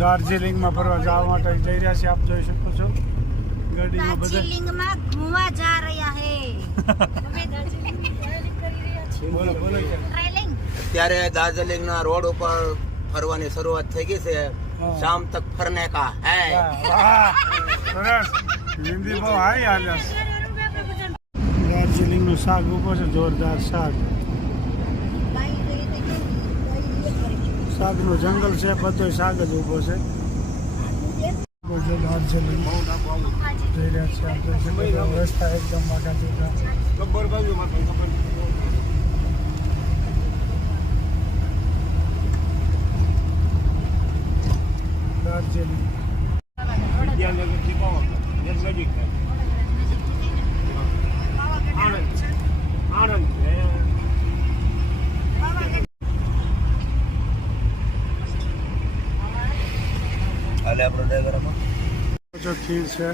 દાર્જિલિંગમાં ફરવા જવા માટે જઈ રહ્યા છીએ. આપ જોઈ શકો છો ગાડીમાં બધા દાર્જિલિંગમાં ઘૂમવા જા રહ્યા હે. બોલો બોલો. અત્યારે દાર્જિલિંગના રોડ ઉપર ફરવાની શરૂઆત થઈ ગઈ છે. શામ તક ફરને કા હે. સરસ. હિન્દી બહુ હારી હાલ્યા. દાર્જિલિંગનું શાક ઉભો છે, જોરદાર શાક. શાકનું જંગલ છે, બધો શાક જ ઉભો છે. દાર્જિલિંગ જઈ રહ્યા છે. રસ્તા એકદમ વાંકા ચૂકા. દાર્જિલિંગ ખીર છે.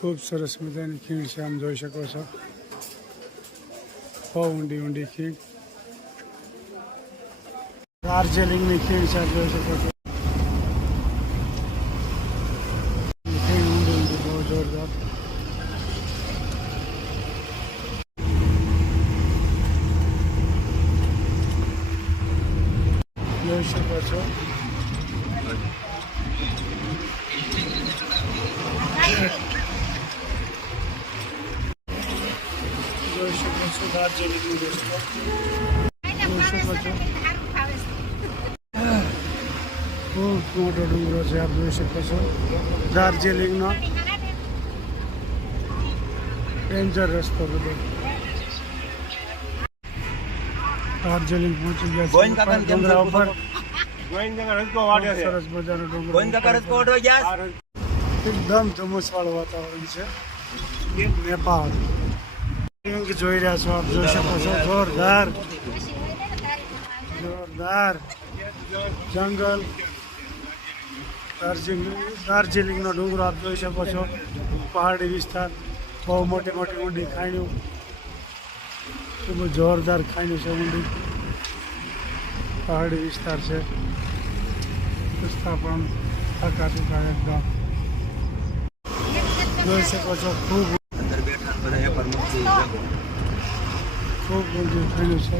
ખૂબ સરસ મજાની ખીર છે, આમ જોઈ શકો છો. બહુ ઊંડી ઊંડી ખીર. દાર્જિલિંગની ખીર છે, જોઈ શકો છો. ખીર ઊંડી ઊંડી બહુ જોરદાર. જોઈ શકો છો. જોઈ શકો છો દાર્જિલિંગની દોસ્તો. જોઈ શકો છો ખૂબ મોટો ડુંગરો છે, આપ જોઈ શકો છો. દાર્જિલિંગનો ડેન્જર રસ્તો બધો. દાર્જિલિંગ પહોંચી ગયા છે ડુંગરા ઉપર. સરસ મજાનો ડુંગર. એકદમ ધુમ્મસ વાળું વાતાવરણ છે. નેપાળ જોઈ રહ્યા છો, આપ જોઈ શકો છો. જોરદાર જોરદાર જંગલ. દાર્જિલિંગનો ડુંગરો આપ જોઈ શકો છો. પહાડી વિસ્તાર, બહુ મોટી મોટી ઊંડી ખાઈનું. ખૂબ જોરદાર ખાઈનું છે, ઊંડી પહાડી વિસ્તાર છે. રસ્તા પણ થાકા ટૂંકા એકદમ જોઈ શકો છો. ખૂબ ખૂબ ઊંડું ખાઈનું છે.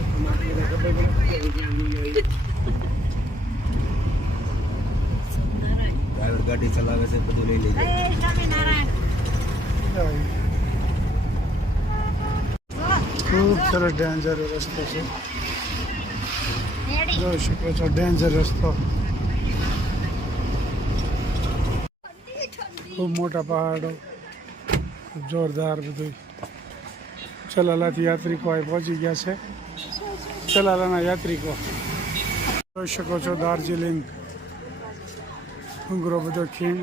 ડ્રાઈવર ગાડી ચલાવે છે, બધું લઈ લે. ખૂબ સરસ ડેન્જર રસ્તો છે, જોઈ શકો છો. ડેન્જર રસ્તો. ખૂબ મોટા પહાડો, ખૂબ જોરદાર બધું. ચલાલાથી યાત્રિકો અહીં પહોંચી ગયા છે. ચલાલાના યાત્રિકો જોઈ શકો છો. દાર્જિલિંગ ડુંગરો બધો ખીણ,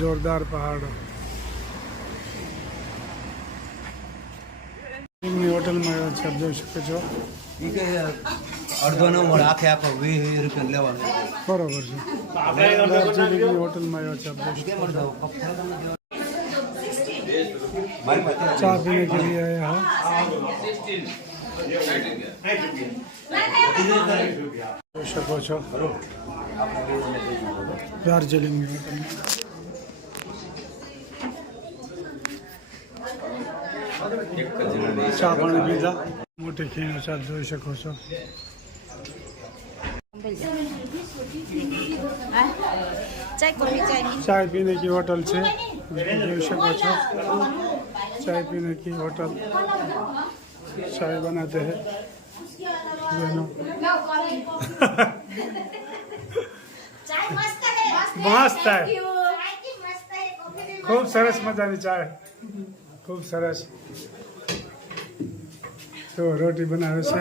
જોરદાર પહાડો. હોટલમાં આવ્યા છે, આપ જોઈ શકો છો. અડધો ન મળે, આખે આખો 20 રૂપિયા લેવાનું. બરોબર છે. દાર્જિલિંગની હોટલમાં આવ્યા છે, આપ જોઈ શકો છો. ચાय पीने के लिए आया है. જોઈ શકો છો દાર્જિલિંગ ચા પાણી પીધા. મોટી ખીણ છે, જોઈ શકો છો. चाय पीने की होटल છે, જોઈ શકો છો. चाय पीने की होटल, चाय बनाते हैं बहनों. મસ્ત है, ખૂબ સરસ મજાની ચાય, ખૂબ સરસ. તો રોટી બનાવે છે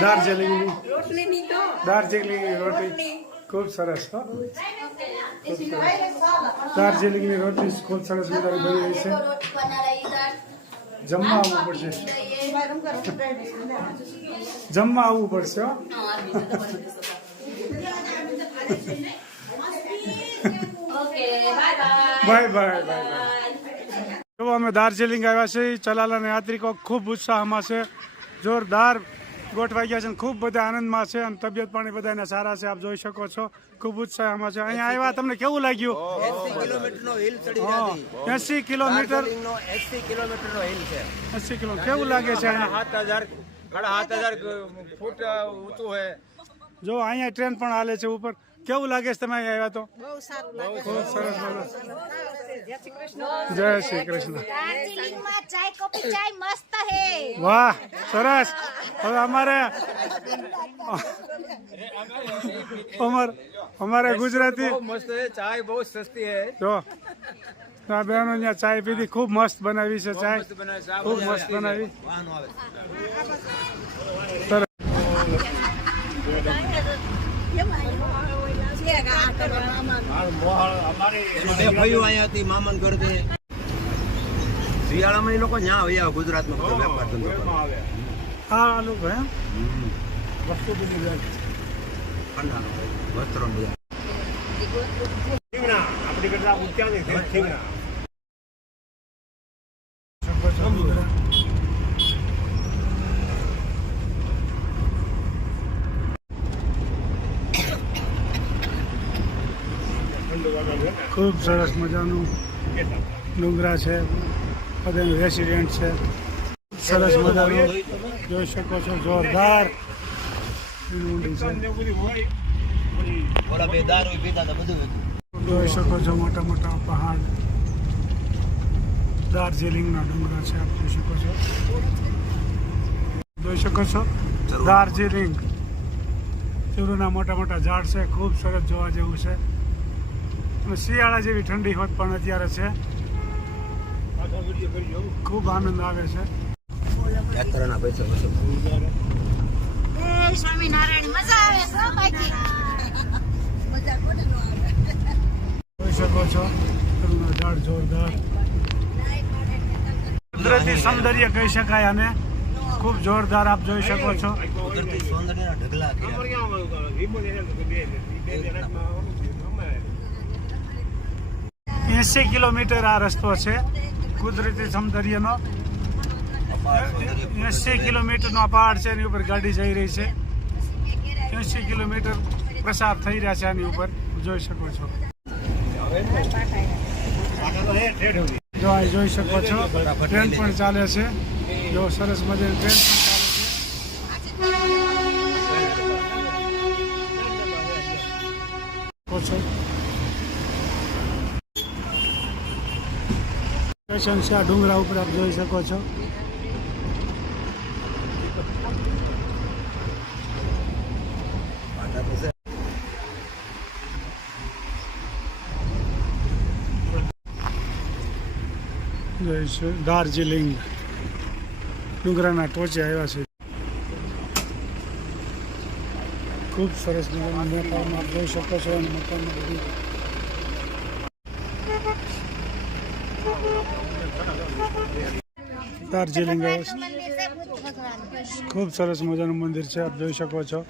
દાર્જિલિંગની રોટી, ખૂબ સરસ. હો, દાર્જિલિંગની રોટી ખૂબ સરસ મજાની બની રહી છે. જમવા આવવું પડશે, જમવા આવવું પડશે. Bye bye bye bye. જો અમે દાર્જિલિંગ આવ્યા છીએ, ચલાલાના યાત્રિકો ખૂબ ઉત્સાહમાં છે, જોરદાર ગોઠવાઈ ગયા છે, ખૂબ બધા આનંદમાં છે અને તબિયત પાણી બધાને સારા છે. આપ જોઈ શકો છો ખૂબ ઉત્સાહમાં છે. અહીંયા આવ્યા તમને કેવું લાગ્યું? 80 કિલોમીટરનો હિલ ચડી ગયા છે. 80 કિલોમીટર, દાર્જિલિંગનો 80 કિલોમીટરનો હિલ છે. 80 કિલો કેવું લાગે છે અહીંયા? 7,000 ફૂટ ઊંચું है. જો અહીંયા ટ્રેન પણ હાલે છે ઉપર. કેવું લાગે છે તમે અહીંયા આવ્યા તો? બહુ સારું લાગે ખૂબ સરસ બોલો. જય શ્રી કૃષ્ણ. દાર્જિલિંગમાં ચાય કોફી ચાય મસ્ત હે. વાહ સરસ. હવે અમારે ગુજરાતી बहुत मस्त है, चाय बहुत सस्ती है. જો આ બહેનો અહીંયા ચાય પીધી, ખૂબ મસ્ત બનાવી છે ચાય, मस्त बनाया साहब. ખૂબ મસ્ત બનાવી. વાહનો આવે છે. સરસ. બે ભાઈઓ અહીંયા હતી મામન ઘરથી. શિયાળામાં એ લોકો ન્યા આવ્યા ગુજરાતમાં બધો વેપાર ધંધો કરવા. હા લોકો હે વસ્ત્રો બધા આપણી કરતા ઊંચા નહીં. ખૂબ સરસ મજાનું ડુંગરા છે, બધાનું રેસિડેન્ટ છે, સરસ મજાનું જોઈ શકો છો, જોરદાર ઊંડી છે. ઓલા બે દારૂ પીતા હતા બધું હતું. જોઈ શકો છો મોટા મોટા પહાડ, દાર્જિલિંગના ડુંગરા છે. આપ જોઈ શકો છો, જોઈ શકો છો દાર્જિલિંગ. ચૂરુના મોટા મોટા ઝાડ છે, ખૂબ સરસ જોવા જેવું છે. અને શિયાળા જેવી ઠંડી હોત પણ અત્યારે છે, ખૂબ આનંદ આવે છે. યાત્રાના પૈસા વસૂલ. જય સ્વામિનારાયણ. મજા આવે છે બાકી. જોઈ શકો છો ચૂરુના ઝાડ જોરદાર. કુદરતી સૌંદર્ય કહી શકાય આને, ખૂબ જોરદાર. આપ જોઈ શકો છો કુદરતી સૌંદર્યના ઢગલા કર્યા. 80 કિલોમીટર આ રસ્તો છે કુદરતી સૌંદર્યનો. અપાર સૌંદર્ય. 80 કિલોમીટરનો આ પહાડ છે, એની ઉપર ગાડી જઈ રહી છે. 80 કિલોમીટર પ્રસાર થઈ રહ્યા છે આની ઉપર, જોઈ શકો છો. જો આ જોઈ શકો છો ટ્રેન પણ ચાલે છે. જો સરસ મજાની ટ્રેન પણ ચાલે છે. સ્ટેશન છે આ ડુંગરા ઉપર, આપ જોઈ શકો છો. દાર્જિલિંગ ડુંગરાના ટોચે આવ્યા છે. ખૂબ સરસ મજાના મકાન આપ જોઈ શકો છો. અને મકાનમાં બધી દાર્જિલિંગ આવ્યા છે. મંદિર છે બુદ્ધ ભગવાન. ખૂબ સરસ મજાનું મંદિર છે, આપ જોઈ શકો છો.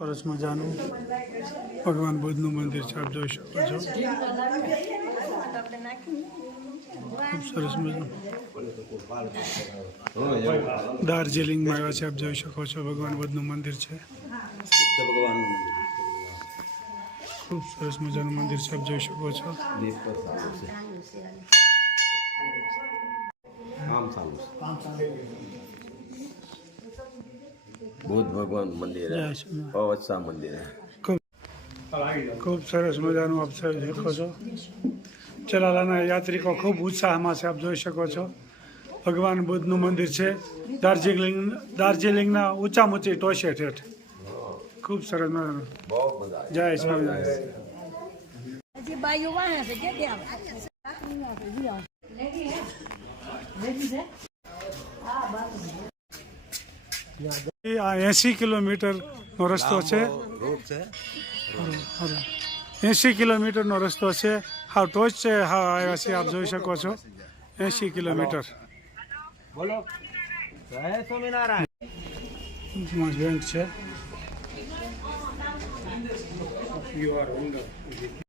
સરસ મજાનું ભગવાન બુદ્ધનું મંદિર છે, આપ જોઈ શકો છો. ખૂબ સરસ મજાનું દાર્જિલિંગમાં આવ્યા છે, આપ જોઈ શકો છો. ભગવાન બુદ્ધનું મંદિર છે, બુદ્ધ ભગવાનનું ખૂબ સરસ મજાનું મંદિર છે, આપ જોઈ શકો છો. દીપ પર સારું છે. કામ સારું છે. બુદ્ધ ભગવાન મંદિર જય શ્રી બહુ અચ્છા મંદિર है. ખૂબ સરસ મજાનું આપ જોઈ શકો છો. ચલાલાના યાત્રિકો ખૂબ ઉત્સાહમાં છે, આપ જોઈ શકો છો. ભગવાન બુદ્ધનું મંદિર છે દાર્જિલિંગના ઊંચામાં ઊંચી ટોચે ઠેઠ. ખૂબ સરસ મજાનું. બહુ મજા જય સ્વામિનારાયણ. હજી બાયું વાહે છે કે ત્યાં આ 80 કિલોમીટરનો રસ્તો છે. રૂટ છે. 80 કિલોમીટરનો રસ્તો છે. હાવ ટોચ છે, હાવ આવ્યા છે, આપ જોઈ શકો છો. 80 કિલોમીટર. બોલો. જય સ્વામિનારાયણ. બેંક છે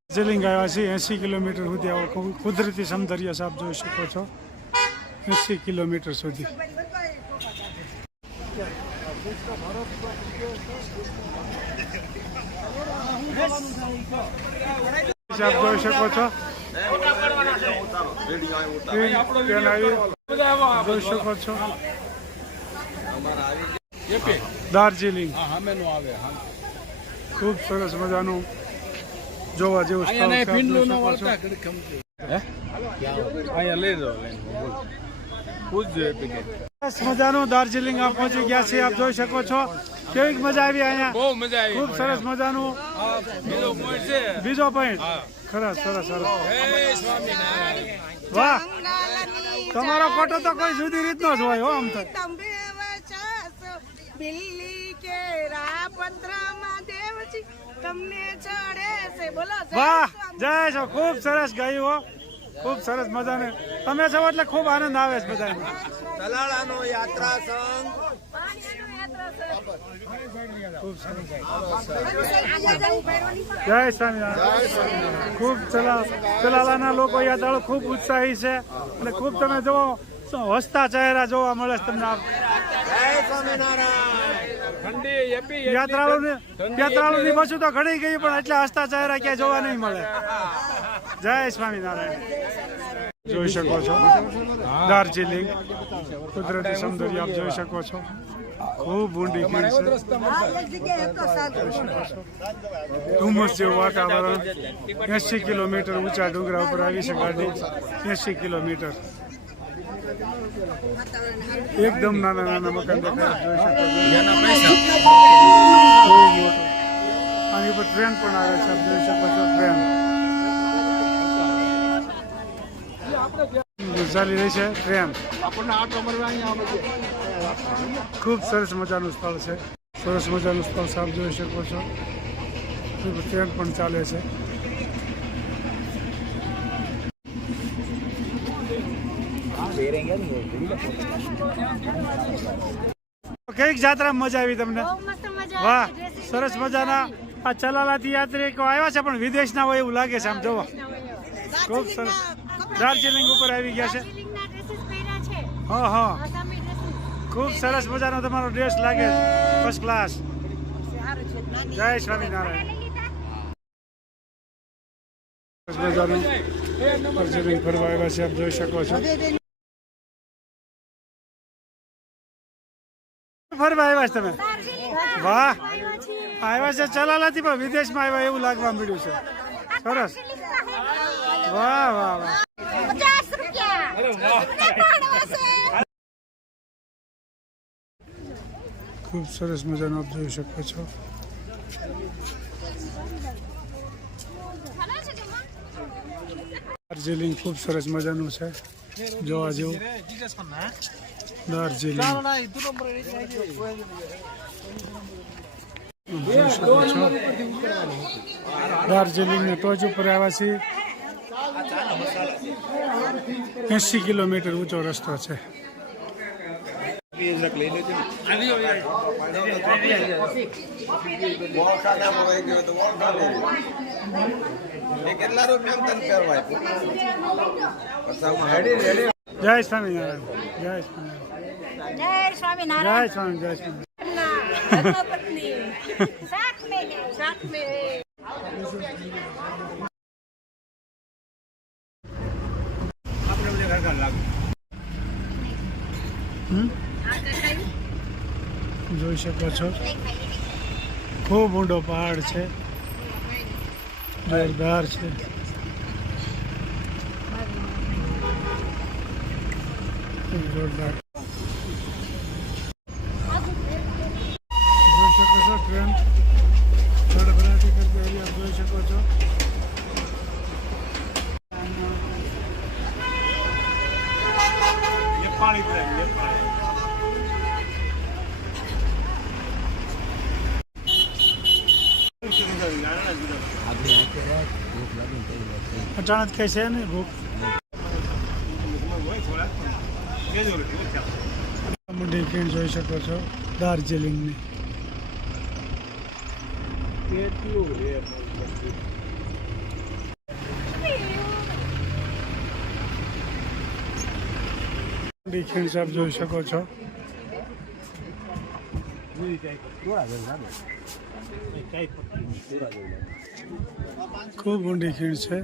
દાર્જિલિંગ આવ્યા છીએ 80 કિલોમીટર સુધી આવો કુદરતી સૌંદર્ય આપ જોઈ શકો છો 80 કિલોમીટર સુધી આપ જોઈ શકો છો જોઈ શકો છો દાર્જિલિંગ ખૂબ સરસ મજાનું જોવા જેવું સ્થળ છે. સરસ મજાનું દાર્જિલિંગ આપ પહોંચી ગયા છે આપ જોઈ શકો છો કેવી મજા આવી અહીંયા બહુ મજા આવી. ખૂબ સરસ મજાનું બીજો point છે. બીજો પોઈન્ટ સરસ સરસ સરસ જય સ્વામિનારાયણ. વાહ તમારો ફોટો તો કોઈ જુદી રીતનો જ હોય હો આમ તો બિલ્લી કે રાપત્રમાં દેવજી તમને ચડે છે બોલો વાહ જય છો ખૂબ સરસ ગાયું હો ખૂબ સરસ મજાને તમે છો એટલે ખૂબ આનંદ આવે છે બધાને તલાળાનો યાત્રા સંઘ ખૂબ સરસ જય સ્વામિનારાયણ ખૂબ ચલાલાના લોકો યાત્રાળુ ખૂબ ઉત્સાહી છે અને ખૂબ તમે જોવો હસતા ચહેરા જોવા મળે છે તમને ઠંડી એપી યાત્રાળુની બસું તો ઘણી ગઈ પણ એટલા હસતા ચહેરા ક્યાંય જોવા નહીં મળે જય સ્વામિનારાયણ જોઈ શકો છો દાર્જિલિંગ કુદરતી સૌંદર્ય આપ જોઈ શકો છો ખૂબ ઊંડી ખીણ છે ધુમ્મસ જેવું વાતાવરણ 80 કિલોમીટર ઊંચા ડુંગરા ઉપર આવી છે ગાડી 80 કિલોમીટર એકદમ નાના નાના મકાન દેખાય જોઈ શકો છો ખૂબ મોટું આની ઉપર ટ્રેન પણ આવે છે આપ જોઈ શકો છો ટ્રેન ચાલી રહી છે ટ્રેન ખૂબ સરસ મજાનું સ્થળ છે સરસ મજાનું સ્થળ છે આપ જોઈ શકો છો ટ્રેન પણ ચાલે છે કઈક જાત્રા મજા આવી તમને બહુ મસ્ત મજા વાહ આવી. ડ્રેસિંગ સરસ મજાના આ ચલાલાથી યાત્રિકો આવ્યા છે પણ વિદેશના હોય એવું લાગે છે આમ જોવો ખૂબ સરસ દાર્જિલિંગ ઉપર આવી ગયા છે દાર્જિલિંગના ડ્રેસીસ પહેર્યા છે હા હા આસામી ડ્રેસીસ ખૂબ સરસ મજાનો તમારો ડ્રેસ લાગે ફર્સ્ટ ક્લાસ સારું છે જય સ્વામિનારાયણ સરસ મજાનું દાર્જિલિંગ ફરવા આવ્યા છે આપ જોઈ શકો છો ફરવા આવ્યા છે તમે વાહ આવ્યા છે ચલાલાથી પણ વિદેશમાં આવ્યા એવું લાગવા મળ્યું છે સરસ વાહ વાહ વાહ 50 રૂપિયા ખૂબ સરસ મજાનું આપ જોઈ શકો છો દાર્જિલિંગ ખૂબ સરસ મજાનું છે જોવા જેવું દાર્જિલિંગ જોઈ શકો છો દાર્જિલિંગની ટોચ ઉપર આવ્યા છીએ 80 કિલોમીટર ઊંચો રસ્તો છે કેટલા રૂપિયા તને પહેરવાય જય સ્વામિનારાયણ જય સ્વામિનારાયણ જય સ્વામિનારાયણ જય સ્વામી જય સ્વામી ધર્મપત્ની સાથ में है साथ में है જોઈ શકો છો ખૂબ ઊંડો પહાડ છે જોરદાર છે જોરદાર જોઈ શકો છો ટ્રેન ધડધડાટી કરતી આવી આપ જોઈ શકો છો અચાનક કઈ છે ને ભૂખ મંડી ખીણ જોઈ શકો છો દાર્જિલિંગની. ખીણ સાહેબ જોઈ શકો છો. ખૂબ ઊંડી ખીણ છે.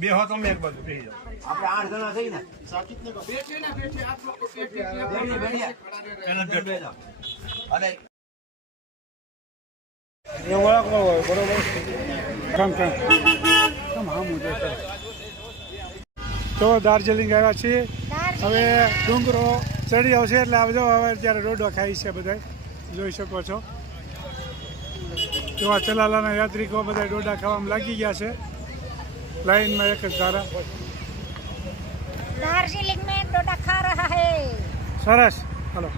બે હો તમે એક બાજુ બેસી જાઓ. આપણે 8 જણા થઈને એને બેઠો. અને તો દાર્જિલિંગ આવ્યા છીએ. હવે ડુંગરો ચડી આવશે એટલે આવજો. હવે અત્યારે રોડો ખાઈ છે બધા જોઈ શકો છો. એવા ચલાલાના યાત્રિકો બધા ડોડા ખાવામાં લાગી ગયા છે લાઈનમાં એક જ ધારા. दार्जिलिंग में डोडा खा रहा है. સરસ.